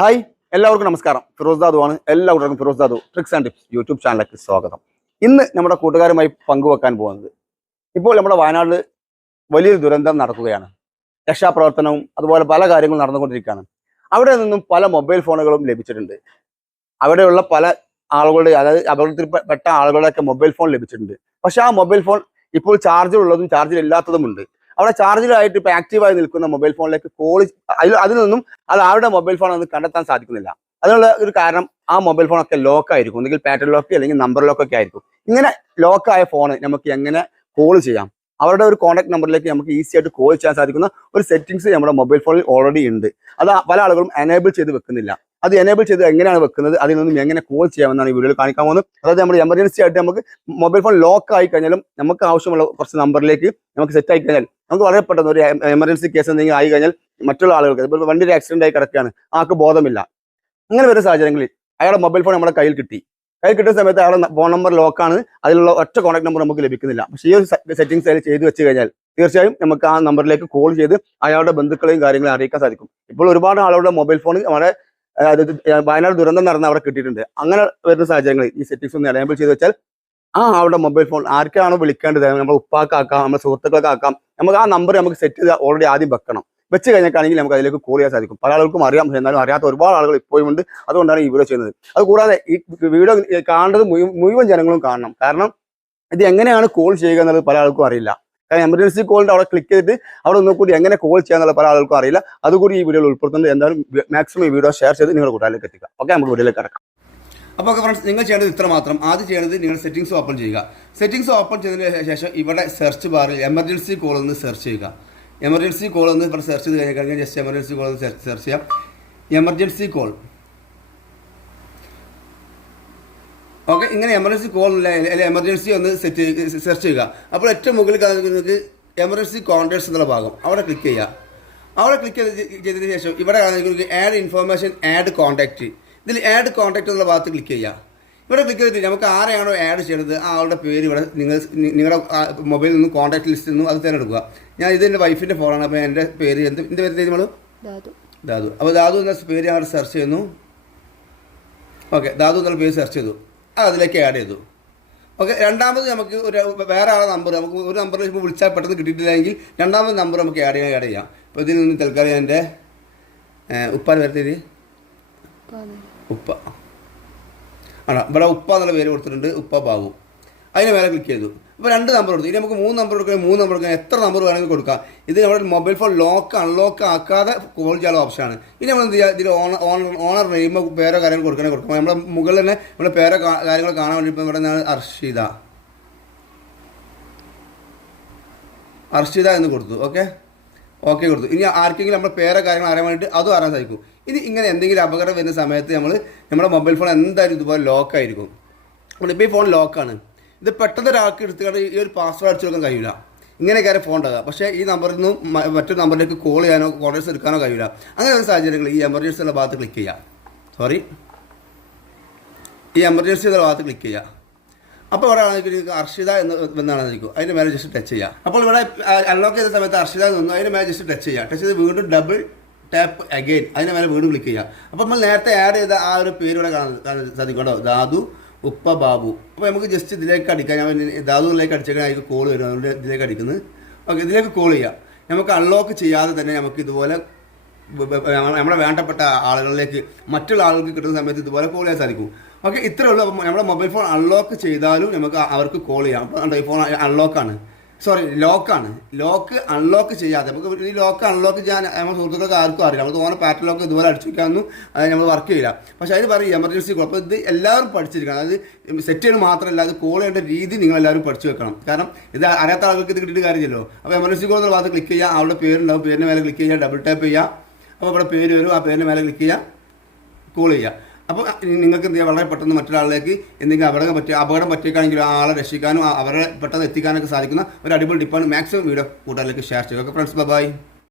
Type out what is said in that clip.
Hi എല്ലാവർക്കും നമസ്കാരം. ഫിറോസ് ദാദു ആണ്. എല്ലാവർക്കും Firoz Dadu tricks and tips YouTube ചാനലിലേക്ക് സ്വാഗതം. ഇന്ന് നമ്മുടെ കൂട്ടുകാരുമായി പങ്കുവെക്കാൻ പോകുന്നത് ഇപ്പോൾ നമ്മുടെ വയനാട്ടിൽ വലിയൊരു ദുരന്തം നടക്കുകയാണ്. രക്ഷാപ്രവർത്തനവും അതുപോലെ പല കാര്യങ്ങളും നടന്നുകൊണ്ടിരിക്കുകയാണ്. അവിടെ നിന്നും പല മൊബൈൽ ഫോണുകളും ലഭിച്ചിട്ടുണ്ട്. അവിടെയുള്ള പല ആളുകളുടെ അതായത് അപകടത്തിൽപ്പെട്ട ആളുകളുടെയൊക്കെ മൊബൈൽ ഫോൺ ലഭിച്ചിട്ടുണ്ട്. പക്ഷെ ആ മൊബൈൽ ഫോൺ ഇപ്പോൾ ചാർജിലുള്ളതും ചാർജിൽ ഇല്ലാത്തതുമുണ്ട്. അവിടെ ചാർജിലായിട്ട് ഇപ്പൊ ആക്റ്റീവായി നിൽക്കുന്ന മൊബൈൽ ഫോണിലേക്ക് കോൾ അതിൽ അതിൽ നിന്നും അത് ആരുടെ മൊബൈൽ ഫോൺ എന്ന് കണ്ടെത്താൻ സാധിക്കുന്നില്ല. അതിനുള്ള ഒരു കാരണം ആ മൊബൈൽ ഫോൺ ഒക്കെ ലോക്ക് ആയിരിക്കും. ഒന്നുകിൽ പാറ്റേൺ ലോക്ക് അല്ലെങ്കിൽ നമ്പർ ലോക്ക് ഒക്കെ ആയിരിക്കും. ഇങ്ങനെ ലോക്ക് ആയ ഫോൺ നമുക്ക് എങ്ങനെ കോൾ ചെയ്യാം? അവരുടെ ഒരു കോൺടാക്ട് നമ്പറിലേക്ക് നമുക്ക് ഈസി ആയിട്ട് കോൾ ചെയ്യാൻ സാധിക്കുന്ന ഒരു സെറ്റിംഗ്സ് നമ്മുടെ മൊബൈൽ ഫോണിൽ ഓൾറെഡി ഉണ്ട്. അത് പല ആളുകളും എനേബിൾ ചെയ്ത് വെക്കുന്നില്ല. അത് എനേബിൾ ചെയ്ത് എങ്ങനെയാണ് വെക്കുന്നത് അതിൽ നിന്നും എങ്ങനെ കോൾ ചെയ്യാമെന്നാണ് ഈ വീഡിയോയിൽ കാണിക്കാൻ പോകുന്നത്. അതായത് നമ്മുടെ എമർജൻസി ആയിട്ട് നമുക്ക് മൊബൈൽ ഫോൺ ലോക്ക് ആയി കഴിഞ്ഞാലും നമുക്ക് ആവശ്യമുള്ള കുറച്ച് നമ്പറിലേക്ക് നമുക്ക് സെറ്റ് ആയി കഴിഞ്ഞാൽ നമുക്ക് വളരെ പെട്ടെന്ന് ഒരു എമർജൻസി കേസ് എന്തെങ്കിലും ആയി കഴിഞ്ഞാൽ മറ്റുള്ള ആളുകൾക്ക് ഇപ്പോൾ വണ്ടി ഒരു ആക്സിഡന്റ് ആയി കിടക്കുകയാണ് ആൾക്ക് ബോധമില്ല. അങ്ങനെ വരുന്ന സാഹചര്യങ്ങളിൽ അയാളുടെ മൊബൈൽ ഫോൺ നമ്മുടെ കയ്യിൽ കിട്ടി. കയ്യിൽ കിട്ടുന്ന സമയത്ത് അയാളുടെ ഫോൺ നമ്പർ ലോക്കാണ് അതിലുള്ള ഒറ്റ കോൺടാക്ട് നമ്പർ നമുക്ക് ലഭിക്കുന്നില്ല. പക്ഷേ ഈ ഒരു സെറ്റിംഗ്സ് അതിൽ ചെയ്തു വെച്ച് കഴിഞ്ഞാൽ തീർച്ചയായും നമുക്ക് ആ നമ്പറിലേക്ക് കോൾ ചെയ്ത് അയാളുടെ ബന്ധുക്കളെയും കാര്യങ്ങളും അറിയിക്കാൻ സാധിക്കും. ഇപ്പോൾ ഒരുപാട് ആളുകളുടെ മൊബൈൽ ഫോൺ നമ്മുടെ വയനാട് ദുരന്തം നടന്ന അവിടെ കിട്ടിയിട്ടുണ്ട്. അങ്ങനെ വരുന്ന സാഹചര്യങ്ങളിൽ ഈ സെറ്റിങ്സ് ഒന്ന് എനേബിൾ ചെയ്ത് വെച്ചാൽ ആ അവിടെ മൊബൈൽ ഫോൺ ആർക്കാണോ വിളിക്കേണ്ടത്? നമ്മുടെ ഉപ്പാക്കാക്കാം നമ്മുടെ സുഹൃത്തുക്കൾക്ക് ആക്കാം. നമുക്ക് ആ നമ്പർ നമുക്ക് സെറ്റ് ചെയ്ത് ഓൾറെഡി ആദ്യം വെക്കണം. വെച്ച് കഴിഞ്ഞിട്ടാണെങ്കിൽ നമുക്ക് അതിലേക്ക് കോൾ ചെയ്യാൻ സാധിക്കും. പല ആളുകൾക്കും അറിയാം. എന്നാലും അറിയാത്ത ഒരുപാട് ആളുകൾ ഇപ്പോഴും ഉണ്ട്. അതുകൊണ്ടാണ് ഈ വീഡിയോ ചെയ്യുന്നത്. അത് കൂടാതെ ഈ വീഡിയോ കാണേണ്ടത് മുഴുവൻ ജനങ്ങളും കാണണം. കാരണം ഇത് എങ്ങനെയാണ് കോൾ ചെയ്യുക എന്നുള്ളത് പല ആൾക്കും അറിയില്ല. കാരണം എമർജൻസി കോളിന്റെ അവിടെ ക്ലിക്ക് ചെയ്തിട്ട് അവിടെ ഒന്നുകൂടി എങ്ങനെ കോൾ ചെയ്യാന്നുള്ള പല ആൾക്കും അറിയില്ല. അതുകൂടി ഈ വീഡിയോയിൽ ഉൾപ്പെടുത്തുന്നത് എന്തായാലും മാക്സിമം ഈ വീഡിയോ ഷെയർ ചെയ്ത് നിങ്ങളുടെ കൂട്ടാലേക്ക് എത്തിക്കുക. ഓക്കെ നമുക്ക് വീഡിയോയിലേക്ക് കിടക്കാം. അപ്പോൾ ഓക്കെ ഫ്രണ്ട്സ് നിങ്ങൾ ചെയ്യേണ്ടത് ഇത്ര മാത്രം. ആദ്യം ചെയ്യേണ്ടത് നിങ്ങൾ സെറ്റിംഗ്സ് ഓപ്പൺ ചെയ്യുക. സെറ്റിംഗ്സ് ഓപ്പൺ ചെയ്തതിന് ശേഷം ഇവിടെ സെർച്ച് ബാറിൽ എമർജൻസി കോൾ എന്ന് സെർച്ച് ചെയ്യുക. എമർജൻസി കോൾ എന്ന് ഇവിടെ സെർച്ച് ചെയ്ത് കഴിഞ്ഞ് കഴിഞ്ഞാൽ ജസ്റ്റ് എമർജൻസി കോൾ എന്ന് സെർച്ച് ചെയ്യാം. എമർജൻസി കോൾ ഓക്കെ ഇങ്ങനെ എമർജൻസി കോൾ അല്ലെങ്കിൽ എമർജൻസി ഒന്ന് സെറ്റ് സെർച്ച് ചെയ്യുക. അപ്പോൾ ഏറ്റവും മുകളിൽ കാണുന്നത് എമർജൻസി കോൺടാക്ട്സ് എന്നുള്ള ഭാഗം. അവിടെ ക്ലിക്ക് ചെയ്യുക. അവിടെ ക്ലിക്ക് ചെയ്ത് ചെയ്തതിന് ശേഷം ഇവിടെ കാണുന്നത് ആഡ് ഇൻഫോർമേഷൻ ആഡ് കോൺടാക്റ്റ് ഇതിൽ ആഡ് കോൺടാക്റ്റ് എന്നുള്ള ഭാഗത്ത് ക്ലിക്ക് ചെയ്യുക. ഇവിടെ ക്ലിക്ക് ചെയ്തിട്ട് നമുക്ക് ആരെയാണോ ആഡ് ചെയ്യുന്നത് ആ ആളുടെ പേര് ഇവിടെ നിങ്ങൾ നിങ്ങളുടെ മൊബൈലിൽ നിന്നും കോൺടാക്ട് ലിസ്റ്റിൽ നിന്നും അത് തിരഞ്ഞെടുക്കുക. ഞാൻ ഇത് എന്റെ വൈഫിന്റെ ഫോണാണ് അപ്പോൾ എന്റെ പേര് എന്ത് എന്റെ പേര് നമ്മൾ ദാദു അപ്പോൾ ദാദു എന്ന പേര് ഞാൻ അവിടെ സെർച്ച് ചെയ്യുന്നു. ഓക്കെ ദാദു എന്നുള്ള പേര് സെർച്ച് ചെയ്തു. അത് അതിലേക്ക് ആഡ് ചെയ്തു. ഓക്കെ രണ്ടാമത് നമുക്ക് ഒരു വേറെ ആളെ നമ്പർ നമുക്ക് ഒരു നമ്പറിൽ ഇപ്പോൾ വിളിച്ചാൽ പെട്ടെന്ന് കിട്ടിയിട്ടില്ലെങ്കിൽ രണ്ടാമത് നമ്പർ നമുക്ക് ആഡ് ചെയ്യാൻ ആഡ് ചെയ്യാം. അപ്പോൾ ഇതിൽ നിന്ന് തൽക്കാലം എന്റെ ഉപ്പാൻ വരുത്തേരി പാതി ഉപ്പ. ആണോ? ഇവിടെ ഉപ്പ എന്നുള്ള പേര് കൊടുത്തിട്ടുണ്ട്. ഉപ്പ ബാബു. അതിന് മേലെ ക്ലിക്ക് ചെയ്തു. അപ്പോൾ രണ്ട് നമ്പർ കൊടുത്തു. ഇനി നമുക്ക് മൂന്ന് നമ്പർ കൊടുക്കണം മൂന്ന് നമ്പർ കൊടുക്കണം എത്ര നമ്പർ വേണമെങ്കിൽ കൊടുക്കാം. ഇത് നമ്മുടെ മൊബൈൽ ഫോൺ ലോക്ക് അൺലോക്ക് ആക്കാതെ കോൾ ചെയ്യാനുള്ള ഓപ്ഷനാണ് ഇനി നമ്മൾ എന്ത് ചെയ്യുക ഇതിൽ ഓണർ ഓണർ ഓണർ നെയിമോ പേരോ കാര്യങ്ങൾ കൊടുക്കണേ കൊടുക്കും. നമ്മുടെ മുകളിൽ തന്നെ നമ്മുടെ പേരോ കാര്യങ്ങൾ കാണാൻ വേണ്ടി ഇപ്പോൾ ഇവിടെ നിന്നാണ് അർഷിത അർഷിത എന്ന് കൊടുത്തു. ഓക്കെ? ഓക്കെ കൊടുത്തു. ഇനി ആർക്കെങ്കിലും നമ്മുടെ പേരോ കാര്യങ്ങൾ അറിയാൻ വേണ്ടിയിട്ട് അതും അറിയാൻ സാധിക്കും. ഇനി ഇങ്ങനെ എന്തെങ്കിലും അപകടം വരുന്ന സമയത്ത് നമ്മൾ നമ്മുടെ മൊബൈൽ ഫോൺ എന്തായാലും ഇതുപോലെ ലോക്കായിരിക്കും ഇപ്പോൾ ഈ ഫോൺ ലോക്കാണ് ഇത് പെട്ടെന്ന് ഒരാൾക്ക് എടുത്തുകൊണ്ട് ഈ ഒരു പാസ്വേഡ് അടിച്ചു കൊടുക്കാൻ കഴിയില്ല ഇങ്ങനെയൊക്കെ ഫോൺ ഉണ്ടാകുക പക്ഷേ ഈ നമ്പറിൽ നിന്നും മറ്റൊരു നമ്പറിലേക്ക് കോൾ ചെയ്യാനോ കോൺടാക്ട്സ് എടുക്കാനോ കഴിയില്ല അങ്ങനെ ഒരു സാഹചര്യങ്ങൾ ഈ എമർജൻസി എന്ന ഭാഗത്ത് ക്ലിക്ക് ചെയ്യാം. സോറി ഈ എമർജൻസി എന്നുള്ള ഭാഗത്ത് ക്ലിക്ക് ചെയ്യാം. അപ്പോൾ ഇവിടെ ആണെങ്കിൽ അർഷിത എന്ന് എന്നാണ് നിൽക്കും അതിന്റെ മേലെ ജസ്റ്റ് ടച്ച് ചെയ്യുക അപ്പോൾ ഇവിടെ അൺലോക്ക് ചെയ്ത സമയത്ത് അർഷിത എന്ന് വന്നു. അതിന്റെ മേലെ ജസ്റ്റ് ടച്ച് ചെയ്യുക ടച്ച് ചെയ്ത് വീണ്ടും ഡബിൾ ടാപ്പ് അഗെയിൻ അതിന്റെ മേലെ വീണ്ടും ക്ലിക്ക് ചെയ്യുക അപ്പോൾ നമ്മൾ നേരത്തെ ആഡ് ചെയ്ത ആ ഒരു പേര് ഇവിടെ കാണാൻ സാധിക്കും കേട്ടോ ദാദു ഉപ്പ ബാബു. അപ്പോൾ നമുക്ക് ജസ്റ്റ് ഇതിലേക്ക് അടിക്കാം. ഞാൻ ദാദുവിലേക്ക് അടിച്ചേക്കാൻ അതിലേക്ക് കോൾ വരും അതുകൊണ്ട് ഇതിലേക്ക് അടിക്കുന്നത്. ഓക്കെ ഇതിലേക്ക് കോൾ ചെയ്യാം. നമുക്ക് അൺലോക്ക് ചെയ്യാതെ തന്നെ നമുക്ക് ഇതുപോലെ നമ്മുടെ വേണ്ടപ്പെട്ട ആളുകളിലേക്ക് മറ്റുള്ള ആളുകൾക്ക് കിട്ടുന്ന സമയത്ത് ഇതുപോലെ കോൾ ചെയ്യാൻ സാധിക്കും. ഓക്കെ ഇത്രയേ ഉള്ളൂ. നമ്മുടെ മൊബൈൽ ഫോൺ അൺലോക്ക് ചെയ്താലും നമുക്ക് അവർക്ക് കോൾ ചെയ്യാം. അപ്പോൾ ഫോൺ അൺലോക്കാണ് സോറി ലോക്കാണ് ലോക്ക് അൺലോക്ക് ചെയ്യാതെ. നമുക്ക് ഈ ലോക്ക് അൺലോക്ക് ചെയ്യാൻ നമ്മുടെ സുഹൃത്തുക്കൾക്ക് ആർക്കും അറിയില്ല. നമുക്ക് തോന്നുന്ന പാറ്റേൺ ലോക്ക് ഇതുപോലെ അടിച്ചിരിക്കാനൊന്നും അത് നമ്മൾ വർക്ക് ചെയ്യില്ല. പക്ഷേ അതിന് പറയും എമർജൻസി കോൾ അപ്പോൾ ഇത് എല്ലാവരും പഠിച്ചിരിക്കണം. അതായത് സെറ്റ് ചെയ്യണം മാത്രമല്ല അത് കോൾ ചെയ്യേണ്ട രീതി നിങ്ങൾ എല്ലാവരും പഠിച്ചു വെക്കണം. കാരണം ഇത് അറിയാത്ത ആളുകൾക്ക് ഇത് കിട്ടിയിട്ട് കാര്യമില്ലല്ലോ. അപ്പോൾ എമർജൻസി കോൾ എന്നുള്ള ഭാഗത്ത് ക്ലിക്ക് ചെയ്യുക അവളുടെ പേരുണ്ടാവും. പേരിന്റെ മേലെ ക്ലിക്ക് ചെയ്യുക ഡബിൾ ടാപ്പ് ചെയ്യുക അപ്പോൾ ഇവിടെ പേര് വരും. ആ പേരിന്റെ മേലെ ക്ലിക്ക് ചെയ്യുക കോൾ ചെയ്യുക അപ്പോൾ നിങ്ങൾക്ക് എന്ത് ചെയ്യുക വളരെ പെട്ടെന്ന് മറ്റൊരാളിലേക്ക് എന്തെങ്കിലും അപകടം പറ്റിയ അപകടം പറ്റിയേക്കാണെങ്കിൽ ആ ആളെ രക്ഷിക്കാനും അവരെ പെട്ടെന്ന് എത്തിക്കാനൊക്കെ സാധിക്കുന്ന ഒരു അടിപൊളി ടിപ്പാണ് മാക്സിമം വീഡിയോ കൂട്ടുകാരിലേക്ക് ഷെയർ ചെയ്യുക. Okay friends bye